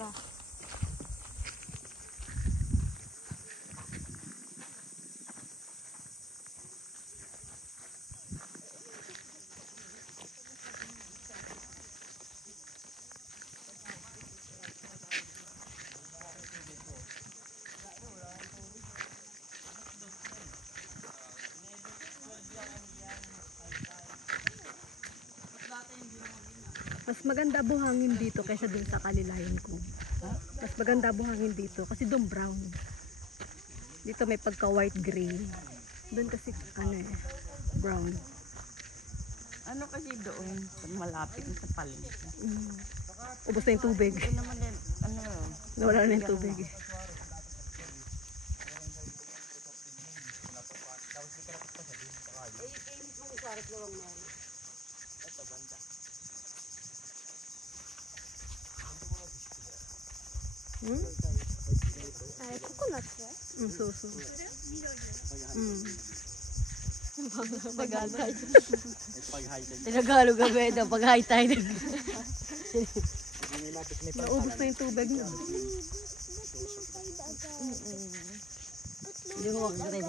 ganda. Mas maganda buhangin dito kaysa dun sa kalilayan ko. Mas maganda buhangin dito kasi dun brown. Dito may pagka white gray. Dun kasi brown. Ano kasi doon malapit sa paligid. Ubos na yung tubig. Ito naman din, Nawala na yung tubig. Ay, coconut ya? Suso. Tinagalo gabi daw pag high tide. Naubos na yung tubig niya. Hindi mo makakita